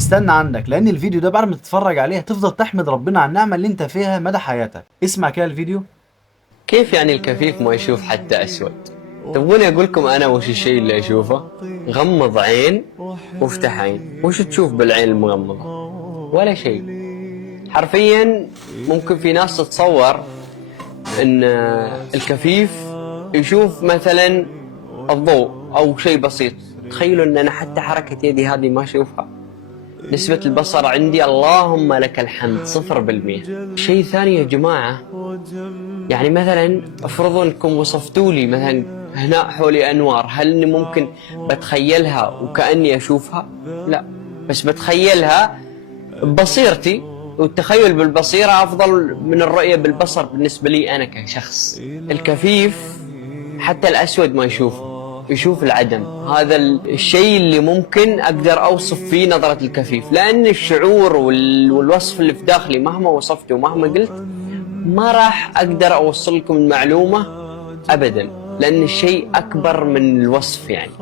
استنى عندك، لان الفيديو ده بعد ما تتفرج عليه هتفضل تحمد ربنا على النعمة اللي انت فيها مدى حياتك. اسمع كده الفيديو. كيف يعني الكفيف ما يشوف حتى أسود؟ تبوني أقول لكم أنا وش الشيء اللي أشوفه؟ غمض عين وافتح عين، وش تشوف بالعين المغمضة؟ ولا شيء حرفيا. ممكن في ناس تتصور أن الكفيف يشوف مثلا الضوء أو شيء بسيط. تخيلوا أن أنا حتى حركة يدي هذه ما أشوفها. نسبة البصر عندي اللهم لك الحمد 0%. شيء ثاني يا جماعة، يعني مثلا افرضوا انكم وصفتوا لي مثلا هنا حولي انوار، هل اني ممكن بتخيلها وكأني اشوفها؟ لا، بس بتخيلها ببصيرتي، والتخيل بالبصيرة افضل من الرؤية بالبصر بالنسبة لي انا كشخص. الكفيف حتى الاسود ما يشوفه، يشوف العدم. هذا الشيء اللي ممكن اقدر اوصف فيه نظرة الكفيف، لان الشعور والوصف اللي في داخلي مهما وصفته ومهما قلت ما راح أقدر أوصل لكم المعلومة أبدا، لأن الشيء أكبر من الوصف يعني.